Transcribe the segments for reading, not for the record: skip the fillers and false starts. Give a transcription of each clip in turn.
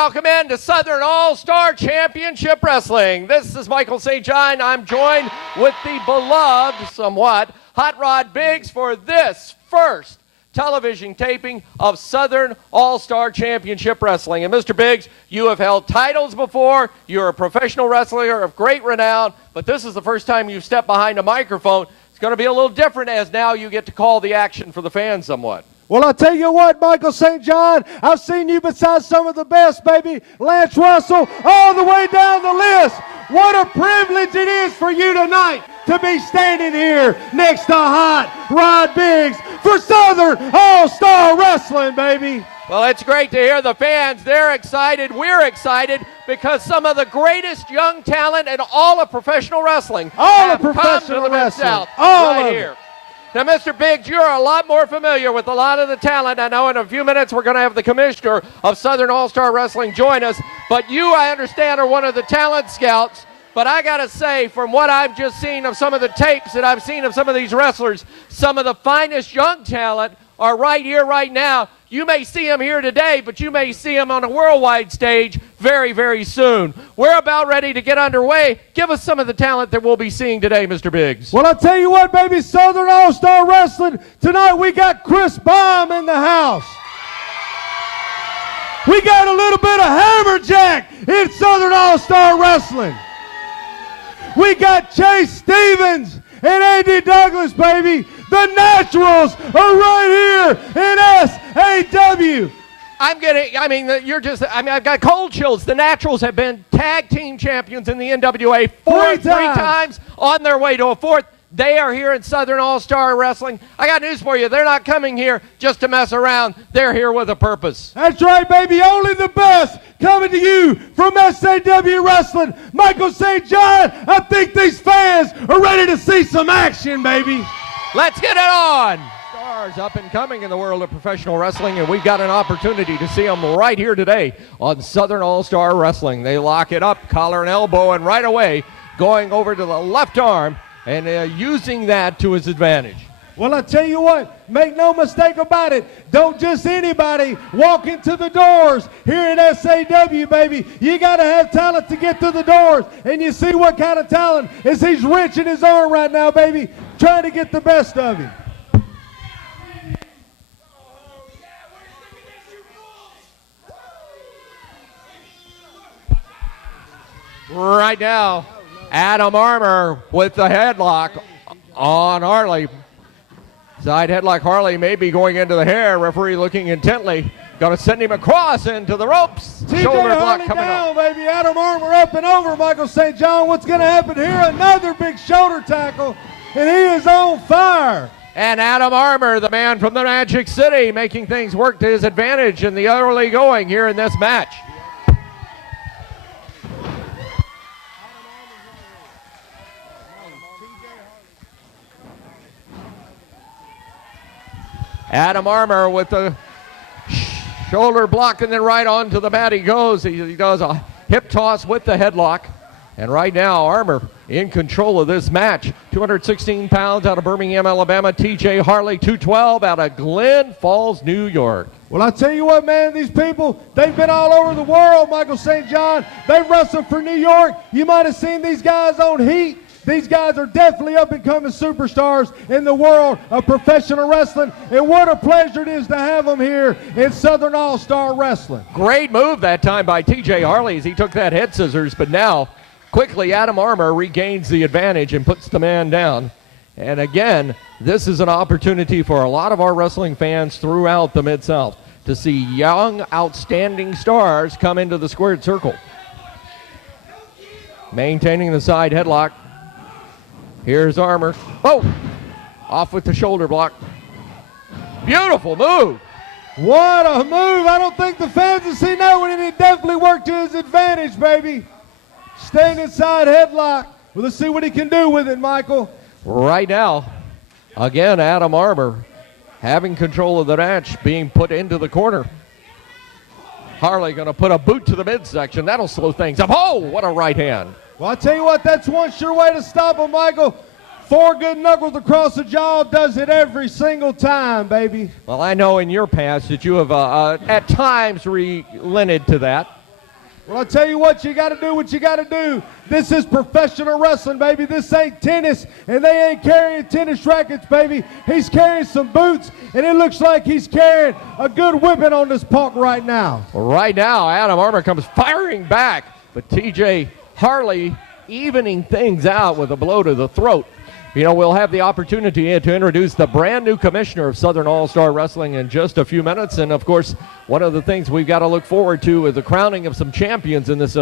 welcome in to Southern All-Star Championship Wrestling. This is Michael St. John. I'm joined with the beloved, somewhat, Hot Rod Biggs for this first television taping of Southern All-Star Championship Wrestling. And Mr. Biggs, you have held titles before. You're a professional wrestler of great renown, but this is the first time you've stepped behind a microphone. It's going to be a little different as now you get to call the action for the fans somewhat. Well, I'll tell you what, Michael St. John, I've seen you beside some of the best, baby. Lance Russell, all the way down the list. What a privilege it is for you tonight to be standing here next to Hot Rod Biggs for Southern All-Star Wrestling, baby. Well, it's great to hear the fans. They're excited. We're excited because some of the greatest young talent in all of professional wrestling have come to the Mid-South right here. Now, Mr. Biggs, you're a lot more familiar with a lot of the talent. I know in a few minutes we're going to have the commissioner of Southern All-Star Wrestling join us. But you, I understand, are one of the talent scouts. But I got to say, from what I've just seen of some of the tapes that I've seen of some of these wrestlers, some of the finest young talent are right here, right now. You may see them here today, but you may see them on a worldwide stage very, very soon. We're about ready to get underway. Give us some of the talent that we'll be seeing today, Mr. Biggs. Well, I'll tell you what, baby, Southern All-Star Wrestling. Tonight we got Chris Baum in the house. We got a little bit of Hammerjack in Southern All-Star Wrestling. We got Chase Stevens and Andy Douglas, baby. The Naturals are right here in SAW. I've got cold chills. The Naturals have been tag team champions in the NWA three times on their way to a fourth. They are here in Southern All-Star Wrestling. I got news for you. They're not coming here just to mess around. They're here with a purpose. That's right, baby. Only the best coming to you from SAW Wrestling. Michael St. John, I think these fans are ready to see some action, baby. Let's get it on. Stars up and coming in the world of professional wrestling, and we've got an opportunity to see them right here today on Southern All-Star Wrestling. They lock it up, collar and elbow, and right away going over to the left arm and using that to his advantage. Well, I tell you what, make no mistake about it. Don't just anybody walk into the doors here at SAW, baby. You got to have talent to get through the doors. And you see what kind of talent is he's rich in his arm right now, baby, trying to get the best of him. Right now, Adam Armour with the headlock on Harley. Side headlock. Harley may be going into the hair. Referee looking intently. Going to send him across into the ropes. Shoulder block coming up. Baby. Adam Armour up and over Michael St. John. What's going to happen here? Another big shoulder tackle, and he is on fire. And Adam Armour, the man from the Magic City, making things work to his advantage in the early going here in this match. Adam Armour with the shoulder block, and then right onto the mat he goes. He does a hip toss with the headlock. And right now, Armour in control of this match. 216 pounds out of Birmingham, Alabama. TJ Harley, 212 out of Glen Falls, New York. Well, I tell you what, man, these people, they've been all over the world, Michael St. John. They've wrestled for New York. You might have seen these guys on Heat. These guys are definitely up-and-coming superstars in the world of professional wrestling, and what a pleasure it is to have them here in Southern All-Star Wrestling. Great move that time by TJ Harley as he took that head scissors, but now quickly Adam Armour regains the advantage and puts the man down. And again, this is an opportunity for a lot of our wrestling fans throughout the Mid-South to see young, outstanding stars come into the squared circle. Maintaining the side headlock. Here's Armour. Oh! Off with the shoulder block. Beautiful move. What a move. I don't think the fans have seen that one, and it definitely worked to his advantage, baby. Staying inside headlock. Well, let's see what he can do with it, Michael. Right now, again, Adam Armour having control of the match, being put into the corner. Harley going to put a boot to the midsection. That'll slow things up. Oh, what a right hand. Well, I'll tell you what, that's one sure way to stop him, Michael. 4 good knuckles across the jaw, does it every single time, baby. Well, I know in your past that you have at times relented to that. Well, I'll tell you what you got to do what you got to do. This is professional wrestling, baby. This ain't tennis, and they ain't carrying tennis rackets, baby. He's carrying some boots, and it looks like he's carrying a good whipping on this punk right now. Right now, Adam Armour comes firing back, but TJ Harley evening things out with a blow to the throat. You know, we'll have the opportunity to introduce the brand new commissioner of Southern All-Star Wrestling in just a few minutes. And, of course, one of the things we've got to look forward to is the crowning of some champions in this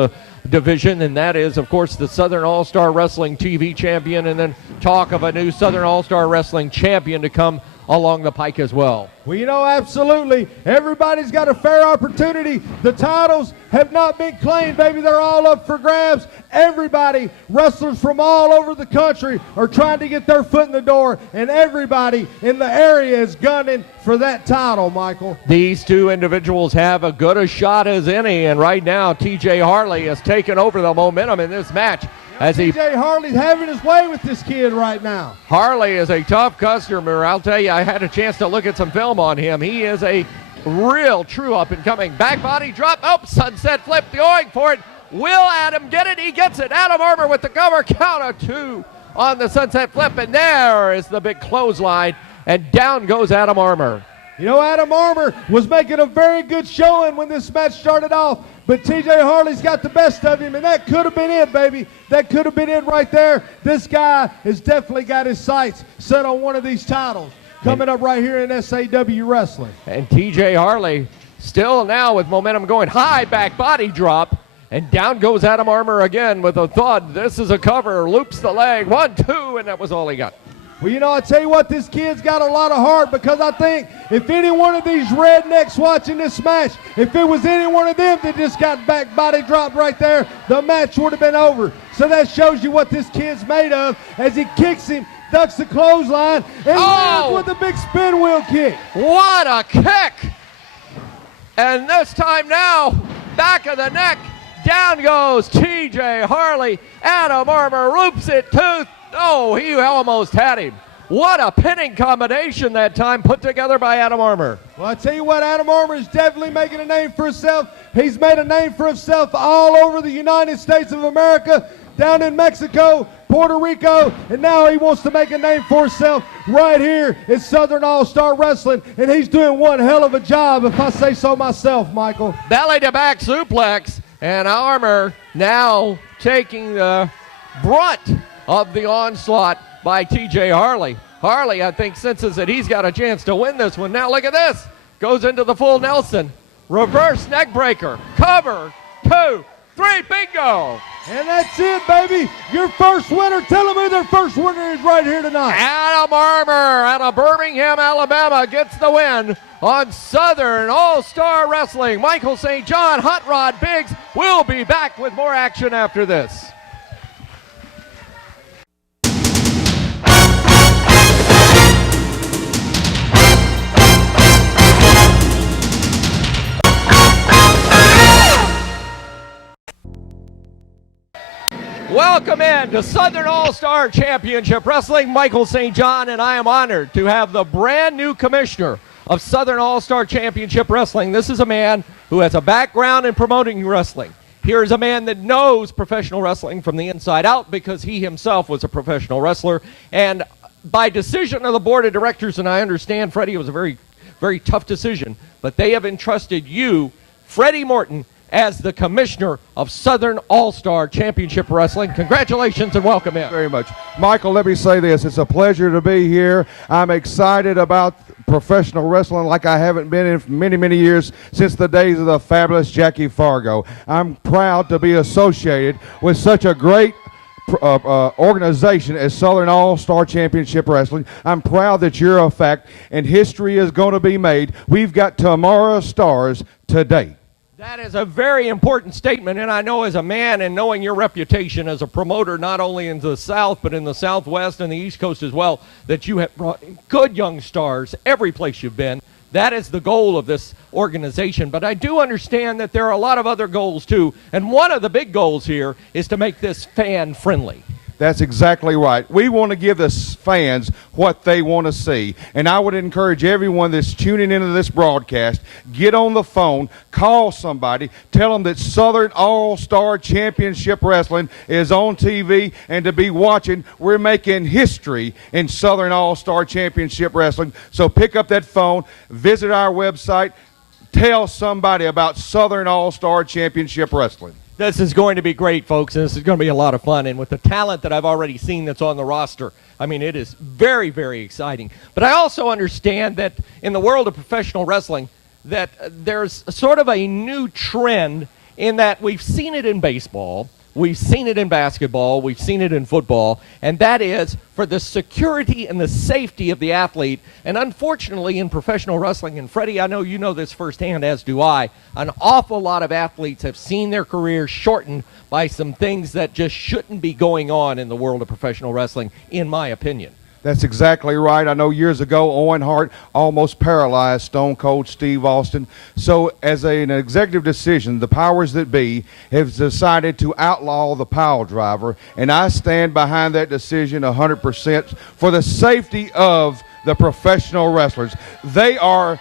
division, and that is, of course, the Southern All-Star Wrestling TV champion, and then talk of a new Southern All-Star Wrestling champion to come along the pike as well. Well, you know, absolutely. Everybody's got a fair opportunity. The titles have not been claimed, baby. They're all up for grabs. Everybody, wrestlers from all over the country, are trying to get their foot in the door, and everybody in the area is gunning for that title, Michael. These two individuals have as good a shot as any, and right now TJ Harley has taken over the momentum in this match. TJ Harley's having his way with this kid right now. Harley is a tough customer. I'll tell you, I had a chance to look at some film on him. He is a real true up-and-coming. Back body drop. Oh, sunset flip. Going for it. Will Adam get it? He gets it. Adam Armour with the cover. Count of 2 on the sunset flip. And there is the big clothesline. And down goes Adam Armour. You know, Adam Armour was making a very good showing when this match started off, but TJ Harley's got the best of him, and that could have been it, baby. That could have been it right there. This guy has definitely got his sights set on one of these titles coming up right here in SAW Wrestling. And TJ Harley still now with momentum going high, back body drop, and down goes Adam Armour again with a thud. This is a cover, loops the leg, 1, 2, and that was all he got. Well, you know, I tell you what, this kid's got a lot of heart, because I think if any one of these rednecks watching this match, if it was any one of them that just got back body dropped right there, the match would have been over. So that shows you what this kid's made of as he kicks him, ducks the clothesline, and lands with a big spin wheel kick. What a kick! And this time now, back of the neck, down goes TJ Harley. Adam Armour loops it to oh, he almost had him. What a pinning combination that time put together by Adam Armour. Well, I tell you what, Adam Armour is definitely making a name for himself. He's made a name for himself all over the United States of America, down in Mexico, Puerto Rico, and now he wants to make a name for himself right here in Southern All-Star Wrestling, and he's doing one hell of a job, if I say so myself, Michael. Belly to back suplex, and Armour now taking the brunt of the onslaught by TJ Harley. Harley, I think, senses that he's got a chance to win this one. Now look at this. Goes into the full Nelson. Reverse neck breaker. Cover. 2, 3, bingo. And that's it, baby. Your first winner. Tell them who their first winner is right here tonight. Adam Armour out of Birmingham, Alabama gets the win on Southern All-Star Wrestling. Michael St. John, Hot Rod Biggs will be back with more action after this. Welcome in to Southern All-Star Championship Wrestling. Michael St. John, and I am honored to have the brand new commissioner of Southern All-Star Championship Wrestling. This is a man who has a background in promoting wrestling. Here is a man that knows professional wrestling from the inside out, because he himself was a professional wrestler. And by decision of the board of directors, and I understand, Freddie, it was a very, very tough decision, but they have entrusted you, Freddie Morton, as the commissioner of Southern All-Star Championship Wrestling. Congratulations and welcome in. Very much. Michael, let me say this. It's a pleasure to be here. I'm excited about professional wrestling like I haven't been in many, many years, since the days of the fabulous Jackie Fargo. I'm proud to be associated with such a great organization as Southern All-Star Championship Wrestling. I'm proud that you're a fact, and history is going to be made. We've got tomorrow's stars today. That is a very important statement, and I know as a man and knowing your reputation as a promoter, not only in the South, but in the Southwest and the East Coast as well, that you have brought good young stars every place you've been. That is the goal of this organization. But I do understand that there are a lot of other goals too, and one of the big goals here is to make this fan-friendly. That's exactly right. We want to give the fans what they want to see. And I would encourage everyone that's tuning into this broadcast, get on the phone, call somebody, tell them that Southern All-Star Championship Wrestling is on TV and to be watching. We're making history in Southern All-Star Championship Wrestling. So pick up that phone, visit our website, tell somebody about Southern All-Star Championship Wrestling. This is going to be great, folks, and this is going to be a lot of fun. And with the talent that I've already seen that's on the roster, I mean, it is very, very exciting. But I also understand that in the world of professional wrestling, that there's sort of a new trend in that we've seen it in baseball, we've seen it in basketball, we've seen it in football, and that is for the security and the safety of the athlete. And unfortunately, in professional wrestling, and Freddie, I know you know this firsthand, as do I, an awful lot of athletes have seen their careers shortened by some things that just shouldn't be going on in the world of professional wrestling, in my opinion. That's exactly right. I know years ago, Owen Hart almost paralyzed Stone Cold Steve Austin. So as an executive decision, the powers that be have decided to outlaw the pile driver, and I stand behind that decision 100% for the safety of the professional wrestlers. They are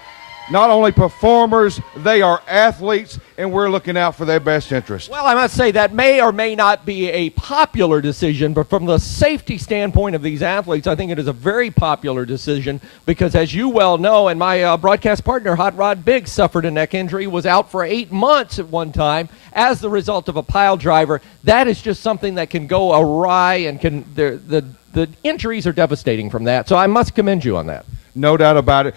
not only performers, they are athletes, and we're looking out for their best interest. Well, I must say that may or may not be a popular decision, but from the safety standpoint of these athletes, I think it is a very popular decision because, as you well know, and my broadcast partner, Hot Rod Biggs, suffered a neck injury, was out for 8 months at one time as the result of a pile driver. That is just something that can go awry, and the injuries are devastating from that. So I must commend you on that. No doubt about it.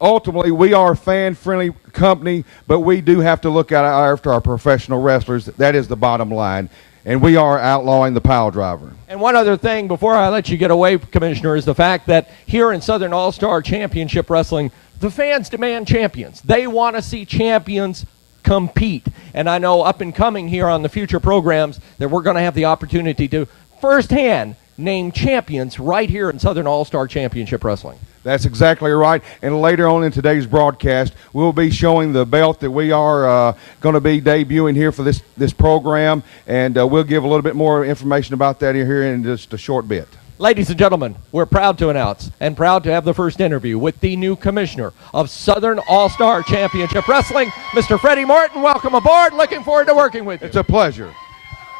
Ultimately, we are a fan-friendly company, but we do have to look out after our professional wrestlers. That is the bottom line, and we are outlawing the pile driver. And one other thing before I let you get away, Commissioner, is the fact that here in Southern All-Star Championship Wrestling, the fans demand champions. They want to see champions compete. And I know up and coming here on the future programs that we're going to have the opportunity to firsthand name champions right here in Southern All-Star Championship Wrestling. That's exactly right. And later on in today's broadcast, we'll be showing the belt that we are going to be debuting here for this program, and we'll give a little bit more information about that here in just a short bit. Ladies and gentlemen, we're proud to announce and proud to have the first interview with the new commissioner of Southern All-Star Championship Wrestling, Mr. Freddie Morton. Welcome aboard. Looking forward to working with you. It's a pleasure.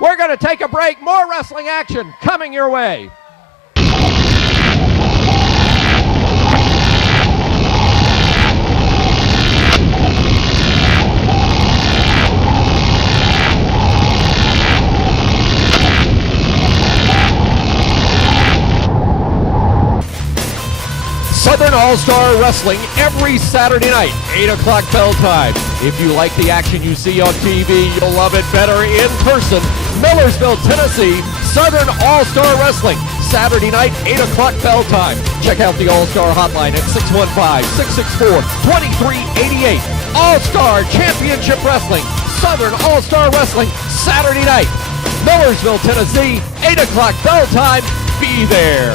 We're going to take a break. More wrestling action coming your way. Southern All-Star Wrestling every Saturday night, 8 o'clock bell time. If you like the action you see on TV, you'll love it better in person. Millersville, Tennessee, Southern All-Star Wrestling, Saturday night, 8 o'clock bell time. Check out the All-Star hotline at 615-664-2388. All-Star Championship Wrestling, Southern All-Star Wrestling, Saturday night, Millersville, Tennessee, 8 o'clock bell time. Be there.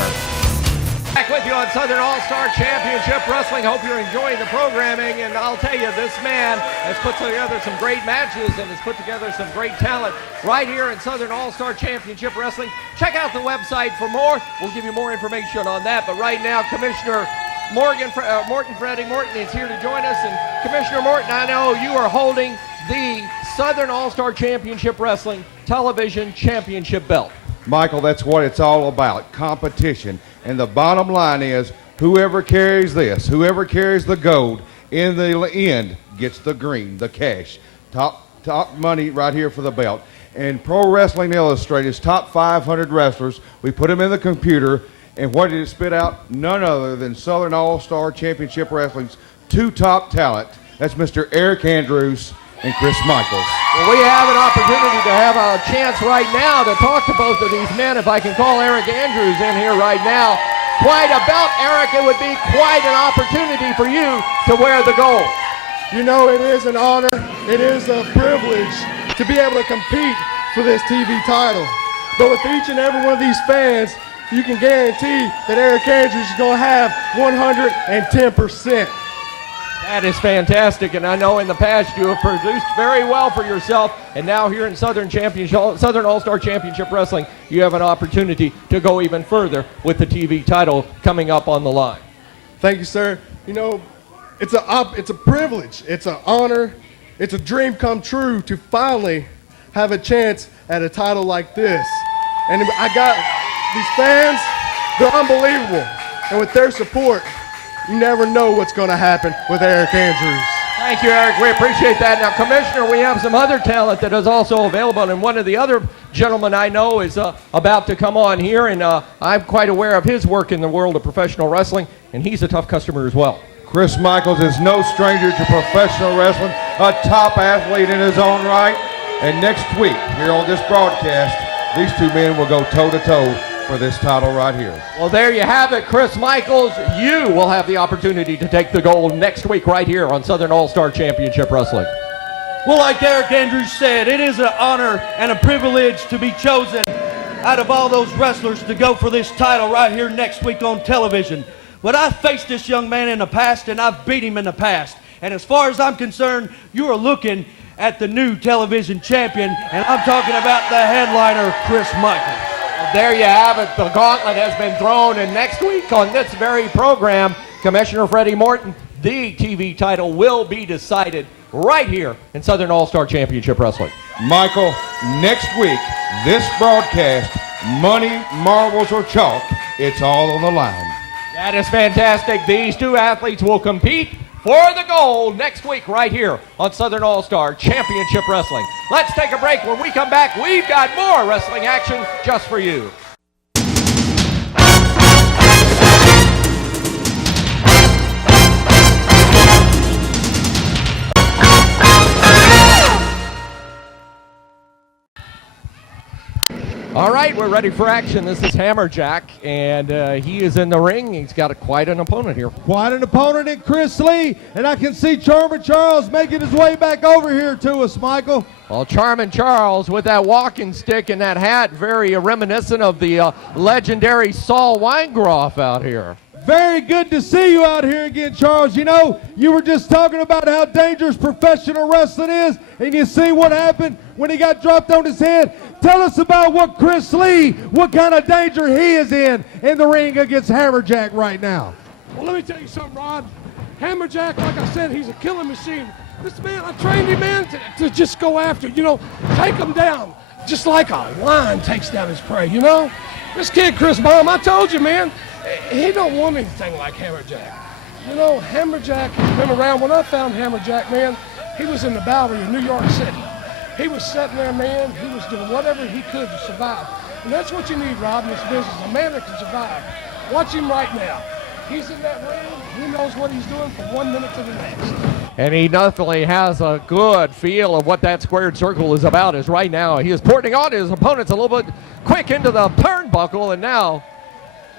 Back with you on Southern All-Star Championship Wrestling. Hope you're enjoying the programming, and I'll tell you, this man has put together some great matches and has put together some great talent right here in Southern All-Star Championship Wrestling. Check out the website for more. We'll give you more information on that, but right now, Commissioner Freddie Morton is here to join us, and Commissioner Morton, I know you are holding the Southern All-Star Championship Wrestling Television Championship belt. Michael, that's what it's all about, competition. And the bottom line is, whoever carries this, whoever carries the gold, in the end gets the green, the cash. Top money right here for the belt. And Pro Wrestling Illustrated's top 500 wrestlers, we put them in the computer, and what did it spit out? None other than Southern All-Star Championship Wrestling's two top talent. That's Mr. Eric Andrews and Chris Michaels. Well, we have an opportunity to have a chance right now to talk to both of these men. If I can call Eric Andrews in here right now. Quite a belt, Eric. It would be quite an opportunity for you to wear the gold. You know, it is an honor. It is a privilege to be able to compete for this TV title. But with each and every one of these fans, you can guarantee that Eric Andrews is going to have 110%. That is fantastic, and I know in the past you have produced very well for yourself, and now here in Southern All-Star Championship Wrestling, you have an opportunity to go even further with the TV title coming up on the line. Thank you, sir. You know, it's a privilege, it's an honor, it's a dream come true to finally have a chance at a title like this. And I got these fans, they're unbelievable, and with their support, you never know what's going to happen with Eric Andrews. Thank you, Eric. We appreciate that. Now, Commissioner, we have some other talent that is also available, and one of the other gentlemen I know is about to come on here, and I'm quite aware of his work in the world of professional wrestling, and he's a tough customer as well. Chris Michaels is no stranger to professional wrestling, a top athlete in his own right. And next week, here on this broadcast, these two men will go toe-to-toe for this title right here. Well, there you have it, Chris Michaels. You will have the opportunity to take the gold next week right here on Southern All-Star Championship Wrestling. Well, like Eric Andrews said, it is an honor and a privilege to be chosen out of all those wrestlers to go for this title right here next week on television. But I've faced this young man in the past, and I've beat him in the past. And as far as I'm concerned, you are looking at the new television champion, and I'm talking about the headliner, Chris Michaels. Well, there you have it. The gauntlet has been thrown, and next week on this very program, Commissioner Freddie Morton, the TV title will be decided right here in Southern All-Star Championship Wrestling. Michael, next week, this broadcast, money, marbles, or chalk, it's all on the line. That is fantastic. These two athletes will compete for the gold next week right here on Southern All-Star Championship Wrestling. Let's take a break. When we come back, we've got more wrestling action just for you. All right, we're ready for action. This is Hammerjack, and he is in the ring. He's got quite an opponent here. Quite an opponent in Chris Lee, and I can see Charmin Charles making his way back over here to us, Michael. Well, Charmin Charles with that walking stick and that hat, very reminiscent of the legendary Saul Weingroff out here. Very good to see you out here again, Charles. You know, you were just talking about how dangerous professional wrestling is, and you see what happened when he got dropped on his head. Tell us about what Chris Lee, what kind of danger he is in the ring against Hammerjack right now. Well, let me tell you something, Rod. Hammerjack, like I said, he's a killing machine. This man, I trained him, man, to just go after, you know, take him down, just like a lion takes down his prey, you know? This kid, Chris Baum, I told you, man, he don't want anything like Hammerjack. You know, Hammerjack has been around. When I found Hammerjack, man, he was in the Bowery in New York City. He was sitting there, man. He was doing whatever he could to survive. And that's what you need, Rob, in this business, a man that can survive. Watch him right now. He's in that ring. He knows what he's doing from 1 minute to the next. And he definitely has a good feel of what that squared circle is about. Is right now he is porting on his opponents a little bit quick into the turnbuckle, and now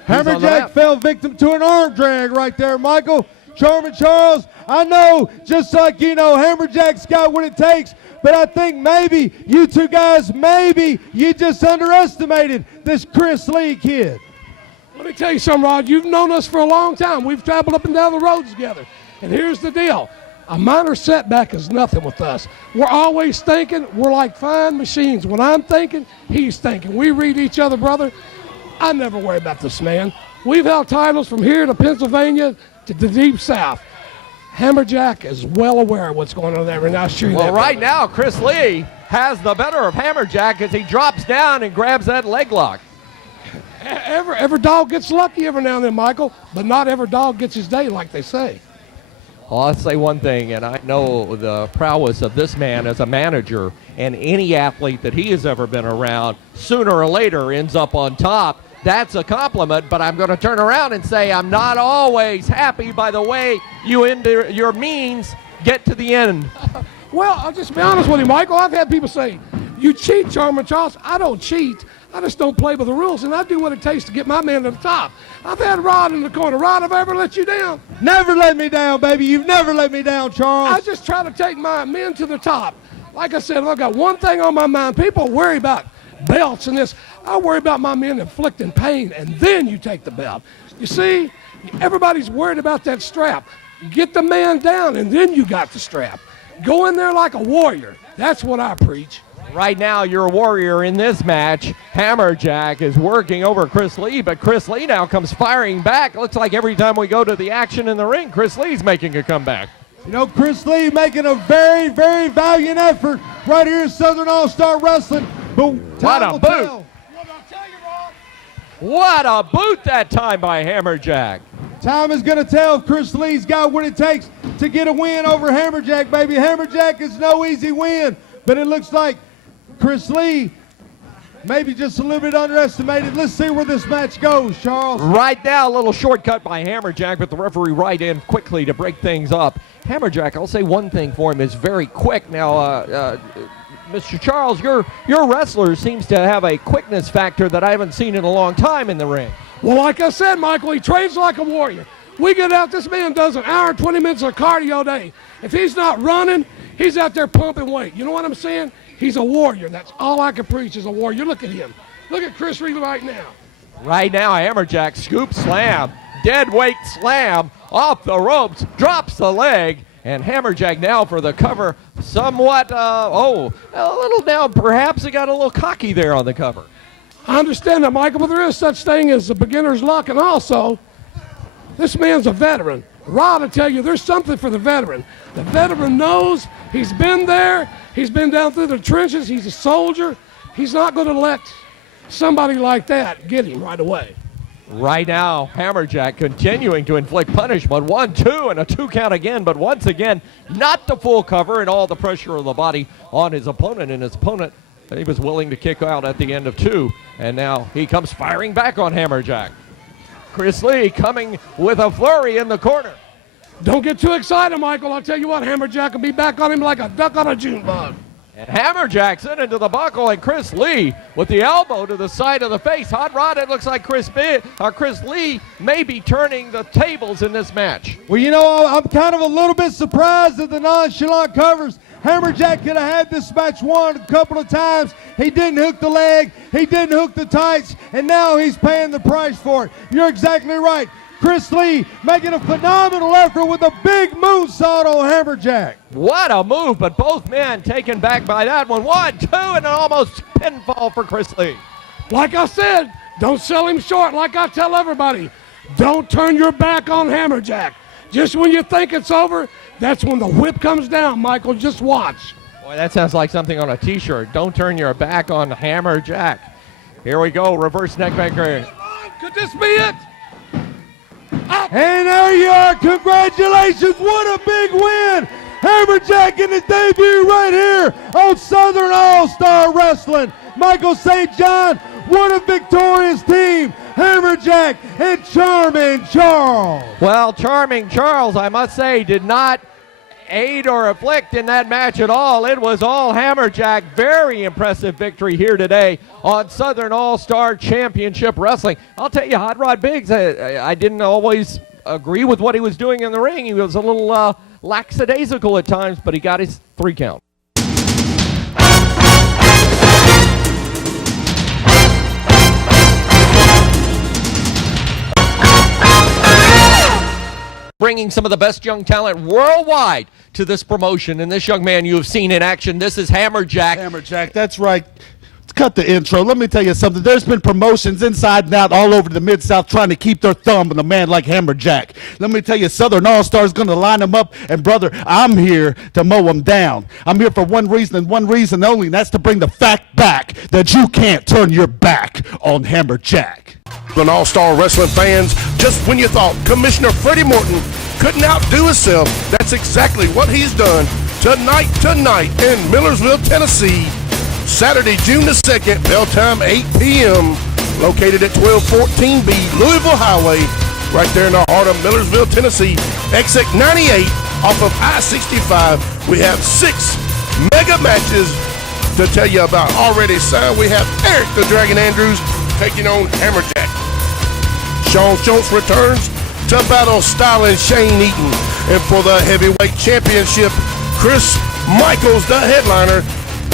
Hammerjack fell victim to an arm drag right there, Michael. Charmin Charles, I know, just like you know, Hammerjack's got what it takes, but I think maybe you two guys, maybe you just underestimated this Chris Lee kid. Let me tell you something, Rod. You've known us for a long time. We've traveled up and down the roads together. And here's the deal. A minor setback is nothing with us. We're always thinking. We're like fine machines. When I'm thinking, he's thinking. We read each other, brother. I never worry about this man. We've held titles from here to Pennsylvania to the deep south. Hammerjack is well aware of what's going on there, and I'll show you that. Well, right now, Chris Lee has the better of Hammerjack as he drops down and grabs that leg lock. Every dog gets lucky every now and then, Michael, but not every dog gets his day, like they say. Well, I'll say one thing, and I know the prowess of this man as a manager, and any athlete that he has ever been around, sooner or later ends up on top. That's a compliment, but I'm going to turn around and say I'm not always happy by the way you into your means get to the end. Well, I'll just be honest with you, Michael. I've had people say, you cheat, Charmin Charles. I don't cheat. I just don't play by the rules, and I do what it takes to get my man to the top. I've had Rod in the corner. Rod, have I ever let you down? Never let me down, baby. You've never let me down, Charles. I just try to take my men to the top. Like I said, I've got one thing on my mind. People worry about belts and this. I worry about my men inflicting pain, and then you take the belt. You see, everybody's worried about that strap. Get the man down, and then you got the strap. Go in there like a warrior. That's what I preach. Right now, your warrior in this match, Hammerjack, is working over Chris Lee, but Chris Lee now comes firing back. Looks like every time we go to the action in the ring, Chris Lee's making a comeback. You know, Chris Lee making a very, very valiant effort right here in Southern All-Star Wrestling. But what a boot. What a boot that time by Hammerjack. Time is going to tell if Chris Lee's got what it takes to get a win over Hammerjack, baby. Hammerjack is no easy win, but it looks like Chris Lee maybe just a little bit underestimated. Let's see where this match goes, Charles. Right now, a little shortcut by Hammerjack, but the referee right in quickly to break things up. Hammerjack, I'll say one thing for him, is very quick. Now, Mr. Charles, your wrestler seems to have a quickness factor that I haven't seen in a long time in the ring. Well, like I said, Michael, he trains like a warrior. We get out, this man does an hour and 20 minutes of cardio a day. If he's not running, he's out there pumping weight. You know what I'm saying? He's a warrior. That's all I can preach is a warrior. Look at him. Look at Chris Lee right now. Right now, Hammerjack, scoop slam, dead weight slam, off the ropes, drops the leg, and Hammerjack now for the cover, somewhat, a little down. Perhaps he got a little cocky there on the cover. I understand that, Michael, but there is such thing as a beginner's luck, and also, this man's a veteran. Rod will tell you there's something for the veteran. The veteran knows he's been there, he's been down through the trenches, he's a soldier. He's not going to let somebody like that get him right away. Right now, Hammerjack continuing to inflict punishment. 1, 2, and a 2 count again, but once again, not the full cover and all the pressure of the body on his opponent, and his opponent, he was willing to kick out at the end of 2, and now he comes firing back on Hammerjack. Chris Lee coming with a flurry in the corner. Don't get too excited, Michael. I'll tell you what, Hammerjack will be back on him like a duck on a June bug. And Hammerjack's into the buckle, and Chris Lee with the elbow to the side of the face. Hot Rod, it looks like Chris Lee may be turning the tables in this match. Well, you know, I'm kind of a little bit surprised at the nonchalant covers. Hammerjack could have had this match won a couple of times. He didn't hook the leg, he didn't hook the tights, and now he's paying the price for it. You're exactly right. Chris Lee making a phenomenal effort with a big moonsault on Hammerjack. What a move, but both men taken back by that one. 1, 2, and an almost pinfall for Chris Lee. Like I said, don't sell him short. Like I tell everybody, don't turn your back on Hammerjack. Just when you think it's over, that's when the whip comes down, Michael. Just watch. Boy, that sounds like something on a t-shirt. Don't turn your back on Hammerjack. Here we go, reverse neckbreaker. Could this be it? And there you are. Congratulations. What a big win. Hammerjack in his debut right here on Southern All-Star Wrestling. Michael St. John, what a victorious team. Hammerjack and Charming Charles. Well, Charming Charles, I must say, did not aid or afflict in that match at all. It was all Hammerjack. Very impressive victory here today on Southern All-Star Championship Wrestling. I'll tell you, Hot Rod Biggs, I didn't always agree with what he was doing in the ring. He was a little lackadaisical at times, but he got his 3 count. Bringing some of the best young talent worldwide to this promotion. And this young man you have seen in action, this is Hammerjack. Hammerjack, that's right. Let's cut the intro. Let me tell you something. There's been promotions inside and out all over the Mid-South trying to keep their thumb on a man like Hammerjack. Let me tell you, Southern All-Star is going to line him up. And, brother, I'm here to mow him down. I'm here for one reason and one reason only, and that's to bring the fact back that you can't turn your back on Hammerjack. An All-Star Wrestling fans, just when you thought Commissioner Freddie Morton couldn't outdo himself, that's exactly what he's done tonight in Millersville, Tennessee. Saturday, June the 2nd, bell time 8 p.m., located at 1214B Louisville Highway, right there in the heart of Millersville, Tennessee. Exit 98 off of I-65. We have 6 mega matches to tell you about already signed. We have Eric the Dragon Andrews taking on Hammerjack. Sean Schultz returns to battle Styling Shane Eaton. And for the heavyweight championship, Chris Michaels, the headliner,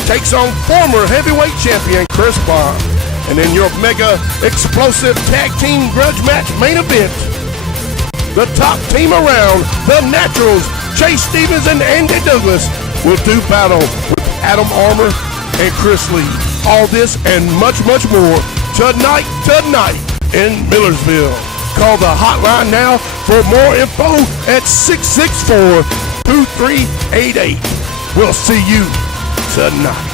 takes on former heavyweight champion Chris Bond. And in your mega explosive tag team grudge match main event, the top team around, the Naturals, Chase Stevens and Andy Douglas, will do battle with Adam Armour and Chris Lee. All this and much, much more tonight in Millersville. Call the hotline now for more info at 664-2388. We'll see you tonight.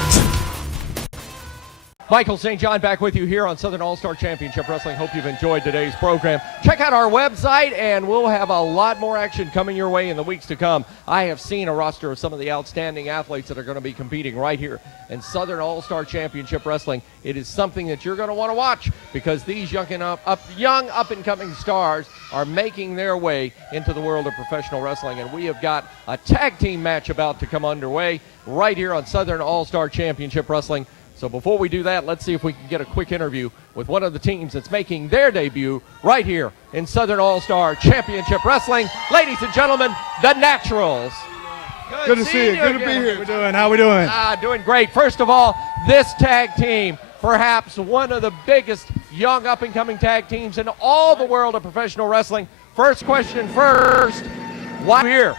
Michael St. John back with you here on Southern All-Star Championship Wrestling. Hope you've enjoyed today's program. Check out our website, and we'll have a lot more action coming your way in the weeks to come. I have seen a roster of some of the outstanding athletes that are going to be competing right here in Southern All-Star Championship Wrestling. It is something that you're going to want to watch because these young up-and-coming stars are making their way into the world of professional wrestling, and we have got a tag team match about to come underway right here on Southern All-Star Championship Wrestling. So before we do that, let's see if we can get a quick interview with one of the teams that's making their debut right here in Southern All-Star Championship Wrestling. Ladies and gentlemen, the Naturals. Good to see you. Good to be here. How we doing? Doing great. First of all, this tag team, perhaps one of the biggest young up-and-coming tag teams in all the world of professional wrestling. First question first, why here?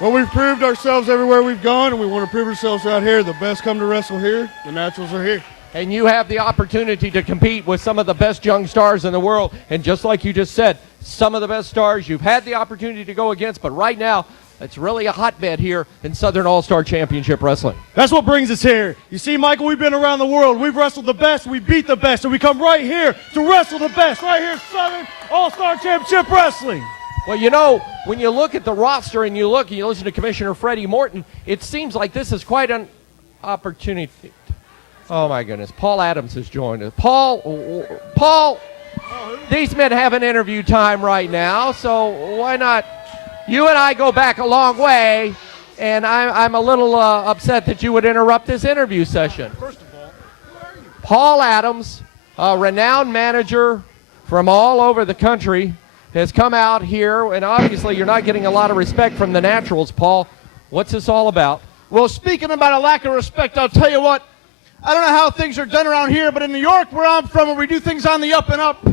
Well, we've proved ourselves everywhere we've gone, and we want to prove ourselves out here. The best come to wrestle here. The Naturals are here. And you have the opportunity to compete with some of the best young stars in the world. And just like you just said, some of the best stars you've had the opportunity to go against. But right now, it's really a hotbed here in Southern All-Star Championship Wrestling. That's what brings us here. You see, Michael, we've been around the world. We've wrestled the best. We beat the best. And we come right here to wrestle the best. Right here, Southern All-Star Championship Wrestling. Well, you know, when you look at the roster and you listen to Commissioner Freddie Morton, it seems like this is quite an opportunity. Oh, my goodness. Paul Adams has joined us. Paul, these men have an interview time right now, so why not? You and I go back a long way, and I'm a little upset that you would interrupt this interview session. First of all, where are you? Paul Adams, a renowned manager from all over the country, has come out here, and obviously you're not getting a lot of respect from the Naturals, Paul. What's this all about? Well, speaking about a lack of respect, I'll tell you what. I don't know how things are done around here, but in New York, where I'm from, where we do things on the up and up,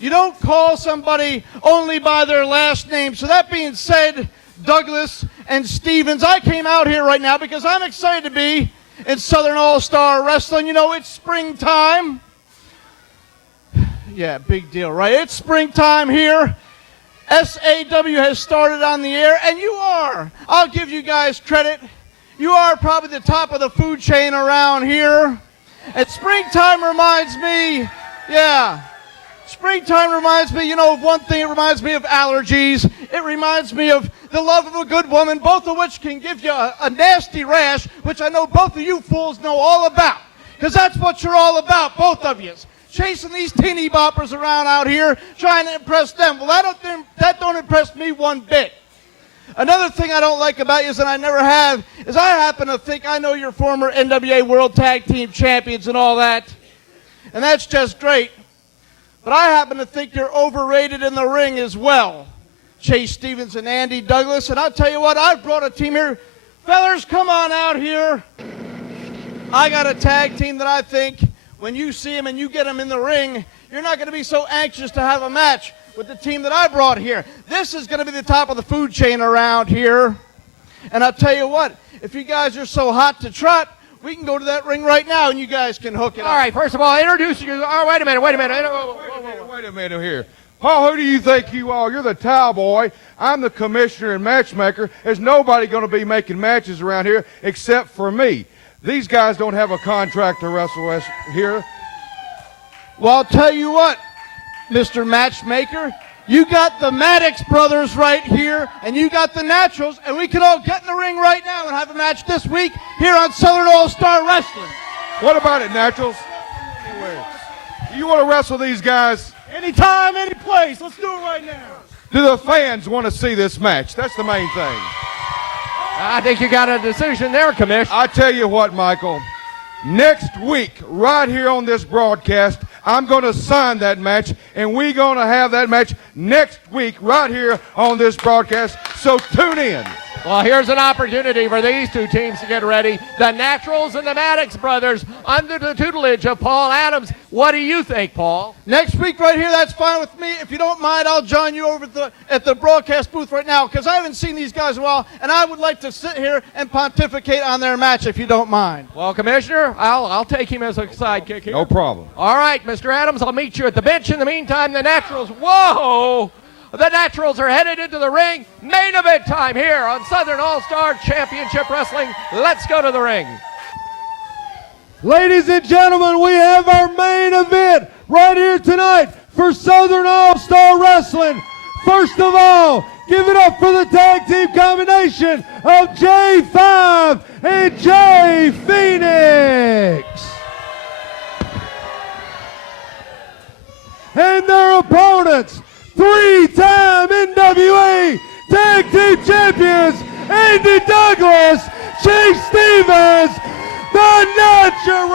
you don't call somebody only by their last name. So that being said, Douglas and Stevens, I came out here right now because I'm excited to be in Southern All-Star Wrestling. You know, it's springtime. Yeah, big deal, right? It's springtime here. SAW has started on the air, and you are. I'll give you guys credit. You are probably the top of the food chain around here. And springtime reminds me, springtime reminds me, you know, of one thing. It reminds me of allergies. It reminds me of the love of a good woman, both of which can give you a nasty rash, which I know both of you fools know all about. Because that's what you're all about, both of you. Chasing these teeny boppers around out here, trying to impress them. Well, that don't impress me one bit. Another thing I don't like about you, and I never have, is I happen to think I know you're former NWA World Tag Team Champions and all that, and that's just great. But I happen to think you're overrated in the ring as well. Chase Stevens and Andy Douglas, and I'll tell you what, I've brought a team here. Fellers, come on out here. I got a tag team that I think when you see them and you get them in the ring, you're not going to be so anxious to have a match with the team that I brought here. This is going to be the top of the food chain around here. And I'll tell you what, if you guys are so hot to trot, we can go to that ring right now and you guys can hook it up. All right, first of all, introduce you. Oh, wait a minute. Wait a minute here. Paul, who do you think you are? You're the towel boy. I'm the commissioner and matchmaker. There's nobody going to be making matches around here except for me. These guys don't have a contract to wrestle us here. Well, I'll tell you what, Mr. Matchmaker, you got the Maddox brothers right here, and you got the Naturals, and we can all get in the ring right now and have a match this week here on Southern All-Star Wrestling. What about it, Naturals? You want to wrestle these guys? Anytime, any place. Let's do it right now. Do the fans want to see this match? That's the main thing. I think you got a decision there, Commish. I tell you what, Michael. Next week, right here on this broadcast, I'm going to sign that match, and we're going to have that match next week right here on this broadcast. So tune in. Well, here's an opportunity for these two teams to get ready. The Naturals and the Maddox brothers under the tutelage of Paul Adams. What do you think, Paul? Next week right here, that's fine with me. If you don't mind, I'll join you over at the broadcast booth right now because I haven't seen these guys in a while, and I would like to sit here and pontificate on their match if you don't mind. Well, Commissioner, I'll take him as a sidekick here. No problem. All right, Mr. Adams, I'll meet you at the bench. In the meantime, the Naturals, whoa! The Naturals are headed into the ring. Main event time here on Southern All-Star Championship Wrestling. Let's go to the ring. Ladies and gentlemen, we have our main event right here tonight for Southern All-Star Wrestling. First of all, give it up for the tag team combination of J5 and J Phoenix. And their opponents, three-time NWA Tag Team Champions, Andy Douglas, Chase Stevens, the Naturals.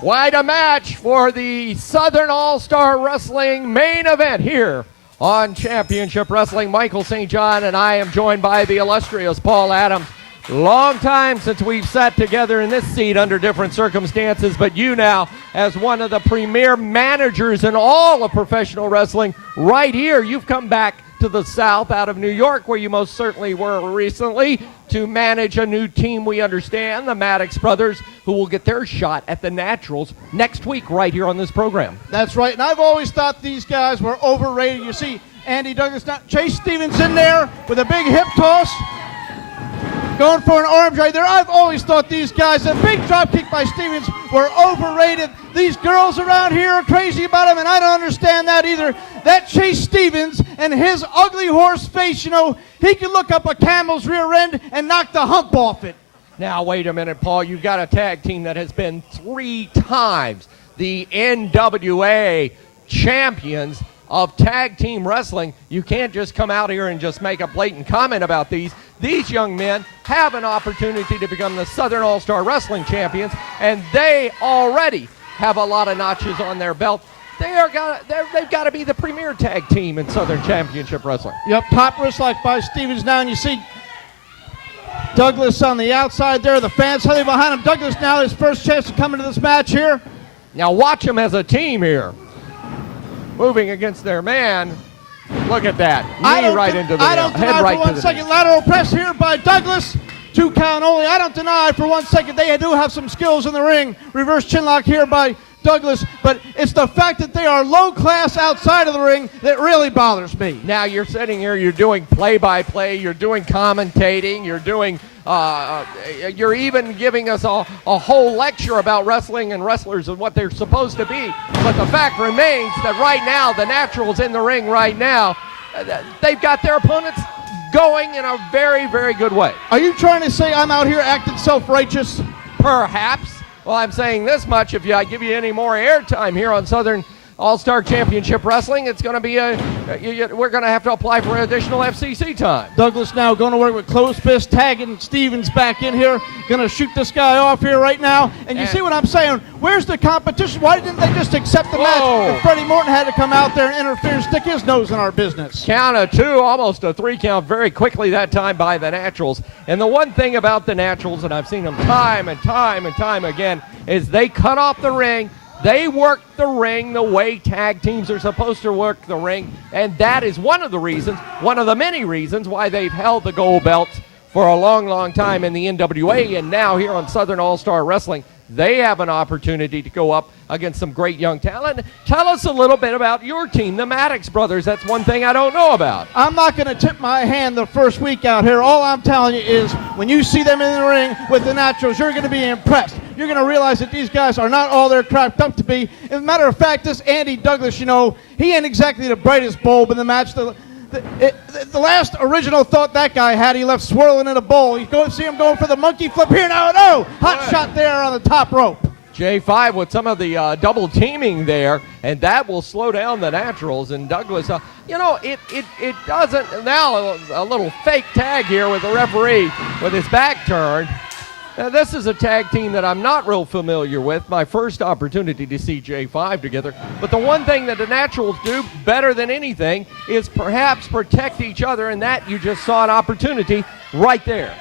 Quite a match for the Southern All-Star Wrestling main event here on Championship Wrestling. Michael St. John and I am joined by the illustrious Paul Adams. Long time since we've sat together in this seat under different circumstances, but you now, as one of the premier managers in all of professional wrestling, right here, you've come back to the South out of New York, where you most certainly were recently, to manage a new team, we understand, the Maddox brothers, who will get their shot at the Naturals next week right here on this program. That's right, and I've always thought these guys were overrated. You see Andy Douglas, Chase Stevens in there with a big hip toss, going for an arm drag there. I've always thought these guys, a big drop kick by Stevens, were overrated. These girls around here are crazy about him, and I don't understand that either. That Chase Stevens and his ugly horse face, you know, he could look up a camel's rear end and knock the hump off it. Now, wait a minute, Paul. You've got a tag team that has been 3 times the NWA champions of tag team wrestling. You can't just come out here and just make a blatant comment about these. These young men have an opportunity to become the Southern All-Star Wrestling champions, and they already have a lot of notches on their belt. They've got to be the premier tag team in Southern Championship Wrestling. Yep, top wrist like by Stevens now, and you see Douglas on the outside there. The fans heavily behind him. Douglas now his first chance to come into this match here. Now watch them as a team here. Moving against their man. Look at that. Knee right into the I don't deny for 1 second. Lateral press here by Douglas. 2 count only. I don't deny for 1 second they do have some skills in the ring. Reverse chinlock here by Douglas, but it's the fact that they are low class outside of the ring that really bothers me. Now you're sitting here, you're doing play-by-play, you're doing commentating, you're doing, you're even giving us a whole lecture about wrestling and wrestlers and what they're supposed to be. But the fact remains that right now, the Naturals in the ring right now, they've got their opponents going in a very, very good way. Are you trying to say I'm out here acting self-righteous? Perhaps. Well, I'm saying this much. If I give you any more airtime here on Southern All-Star Championship Wrestling, it's going to be we're going to have to apply for additional FCC time. Douglas now going to work with closed fist, tagging Stevens back in here. Going to shoot this guy off here right now. And you see what I'm saying? Where's the competition? Why didn't they just accept the match? If Freddie Morton had to come out there and interfere and stick his nose in our business. Count of 2, almost a 3 count very quickly that time by the Naturals. And the one thing about the Naturals, and I've seen them time and time and time again, is they cut off the ring. They work the ring the way tag teams are supposed to work the ring, and that is one of the reasons, one of the many reasons why they've held the gold belts for a long, long time in the NWA, and now here on Southern All-Star Wrestling, they have an opportunity to go up against some great young talent. Tell us a little bit about your team, the Maddox brothers. That's one thing I don't know about. I'm not going to tip my hand the first week out here. All I'm telling you is when you see them in the ring with the Naturals, you're going to be impressed. You're going to realize that these guys are not all they're cracked up to be. As a matter of fact, this Andy Douglas, you know, he ain't exactly the brightest bulb in the match. The last original thought that guy had, he left swirling in a bowl. You go see him going for the monkey flip here now. No, hot shot there on the top rope. J5 with some of the double teaming there, and that will slow down the Naturals. And Douglas, you know, it doesn't. Now a little fake tag here with the referee with his back turned. Now, this is a tag team that I'm not real familiar with. My first opportunity to see J5 together. But the one thing that the Naturals do better than anything is perhaps protect each other, and that you just saw an opportunity right there.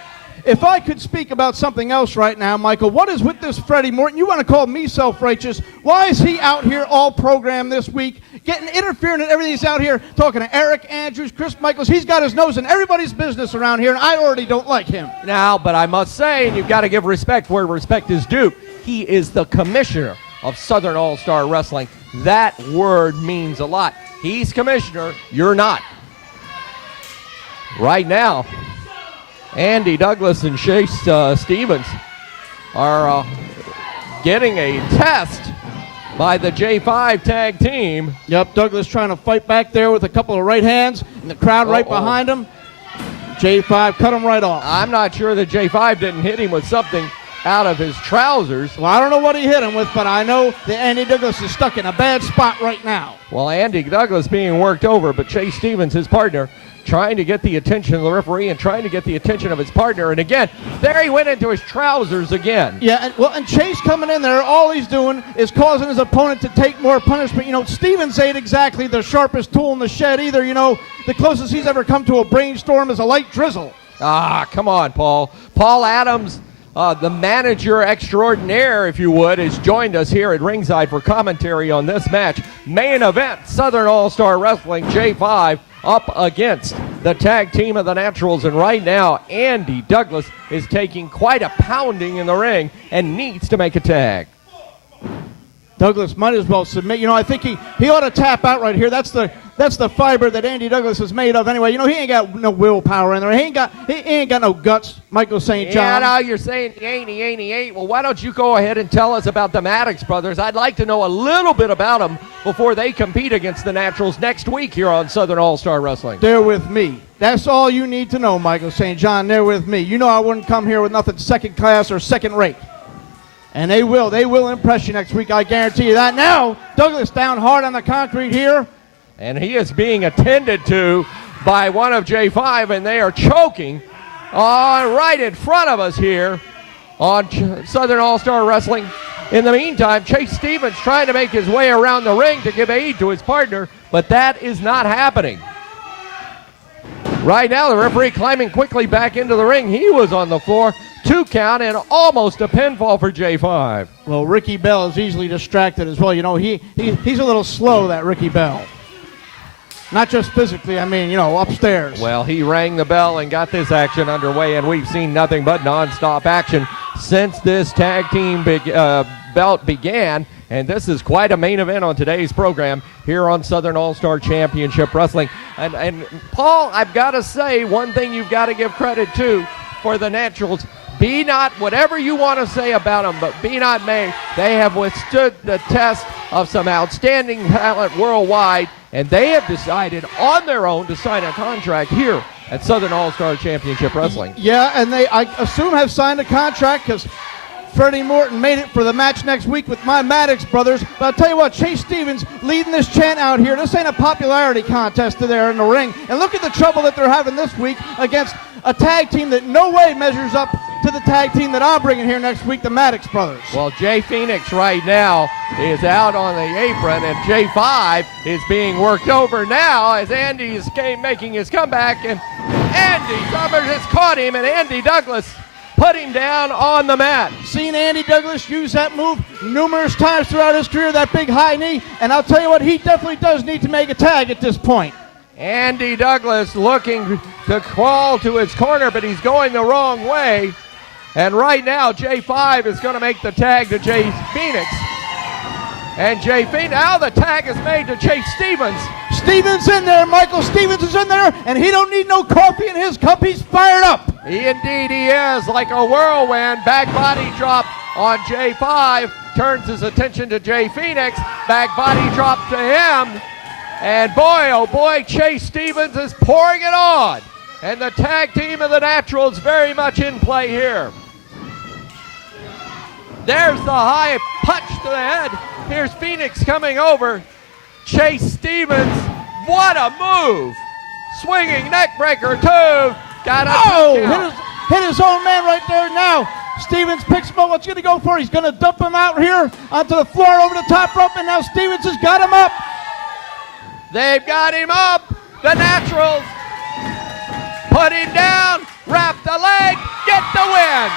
If I could speak about something else right now, Michael, what is with this Freddie Morton? You want to call me self-righteous? Why is he out here all programmed this week, getting interfering in everything? He's out here talking to Eric Andrews, Chris Michaels. He's got his nose in everybody's business around here, and I already don't like him. Now, but I must say, and you've got to give respect where respect is due, he is the commissioner of Southern All-Star Wrestling. That word means a lot. He's commissioner, you're not. Right now, Andy Douglas and Chase Stevens are getting a test by the J5 tag team. Yep, Douglas trying to fight back there with a couple of right hands, and the crowd right behind him. J5 cut him right off. I'm not sure that J5 didn't hit him with something out of his trousers. Well, I don't know what he hit him with, but I know that Andy Douglas is stuck in a bad spot right now. Well, Andy Douglas being worked over, but Chase Stevens, his partner, trying to get the attention of the referee and trying to get the attention of his partner. And again, there he went into his trousers again. Yeah, and Chase coming in there, all he's doing is causing his opponent to take more punishment. You know, Stevens ain't exactly the sharpest tool in the shed either. You know, the closest he's ever come to a brainstorm is a light drizzle. Ah, come on, Paul. Paul Adams, the manager extraordinaire, if you would, has joined us here at ringside for commentary on this match. Main event, Southern All-Star Wrestling, J5 up against the tag team of the Naturals. And right now, Andy Douglas is taking quite a pounding in the ring and needs to make a tag. Douglas might as well submit. You know, I think he ought to tap out right here. That's the fiber that Andy Douglas is made of anyway. You know, he ain't got no willpower in there. He ain't got no guts, Michael St. John. Yeah, now you're saying he ain't. Well, why don't you go ahead and tell us about the Maddox brothers? I'd like to know a little bit about them before they compete against the Naturals next week here on Southern All-Star Wrestling. They're with me. That's all you need to know, Michael St. John. They're with me. You know I wouldn't come here with nothing second class or second rate. And they will impress you next week, I guarantee you that. Now, Douglas down hard on the concrete here. And he is being attended to by one of J5, and they are choking right in front of us here on Southern All-Star Wrestling. In the meantime, Chase Stevens trying to make his way around the ring to give aid to his partner, but that is not happening. Right now, the referee climbing quickly back into the ring. He was on the floor. 2 count and almost a pinfall for J5. Well, Ricky Bell is easily distracted as well. You know, he's a little slow, that Ricky Bell. Not just physically, I mean, you know, upstairs. Well, he rang the bell and got this action underway, and we've seen nothing but nonstop action since this tag team belt began. And this is quite a main event on today's program here on Southern All-Star Championship Wrestling. And Paul, I've got to say, one thing you've got to give credit to for the Naturals. Be not, whatever you want to say about them, but be not may, they have withstood the test of some outstanding talent worldwide, and they have decided on their own to sign a contract here at Southern All-Star Championship Wrestling. Yeah, and they, I assume, have signed a contract because Freddie Morton made it for the match next week with my Maddox brothers. But I'll tell you what, Chase Stevens leading this chant out here. This ain't a popularity contest there in the ring. And look at the trouble that they're having this week against a tag team that no way measures up to the tag team that I'm bringing here next week, the Maddox brothers. Well, Jay Phoenix right now is out on the apron, and J5 is being worked over now as Andy is making his comeback, and Andy Summers has caught him, and Andy Douglas put him down on the mat. Seen Andy Douglas use that move numerous times throughout his career, that big high knee, and I'll tell you what, he definitely does need to make a tag at this point. Andy Douglas looking to crawl to his corner, but he's going the wrong way. And right now, J5 is going to make the tag to Jay Phoenix. And Jay Phoenix, now the tag is made to Chase Stevens. Stevens in there, Michael Stevens is in there, and he don't need no coffee in his cup, he's fired up. Indeed he is, like a whirlwind. Back body drop on J5, turns his attention to Jay Phoenix. Back body drop to him. And boy, oh boy, Chase Stevens is pouring it on. And the tag team of the Naturals very much in play here. There's the high punch to the head. Here's Phoenix coming over. Chase Stevens, what a move. Swinging neck breaker, too. Got a hit his own man right there now. Stevens picks him up. What's he going to go for? He's going to dump him out here onto the floor over the top rope, and now Stevens has got him up. They've got him up. The Naturals put him down, wrap the leg, get the win.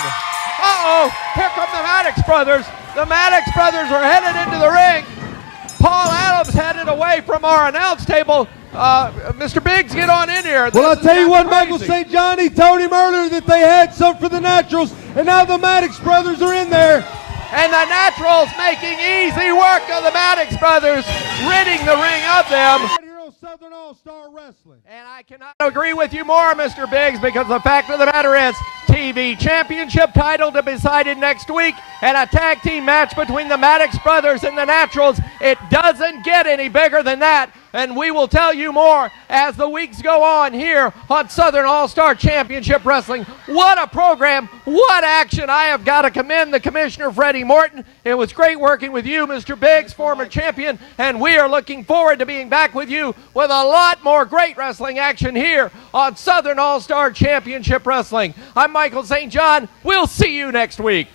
Uh-oh, here come the Maddox brothers. The Maddox brothers are headed into the ring. Paul Adams headed away from our announce table. Mr. Biggs, get on in here. Well, I'll tell you what, crazy. Michael St. John, he told him earlier that they had some for the Naturals, and now the Maddox brothers are in there. And the Naturals making easy work of the Maddox brothers, ridding the ring of them. Right here on Southern All-Star Wrestling. And I cannot agree with you more, Mr. Biggs, because the fact of the matter is, TV championship title to be decided next week, and a tag team match between the Maddox brothers and the Naturals. It doesn't get any bigger than that, and we will tell you more as the weeks go on here on Southern All-Star Championship Wrestling. What a program, what action. I have got to commend the Commissioner, Freddie Morton. It was great working with you, Mr. Biggs, former champion, and we are looking forward to being back with you with a lot more great wrestling action here on Southern All-Star Championship Wrestling. I'm Michael St. John. We'll see you next week.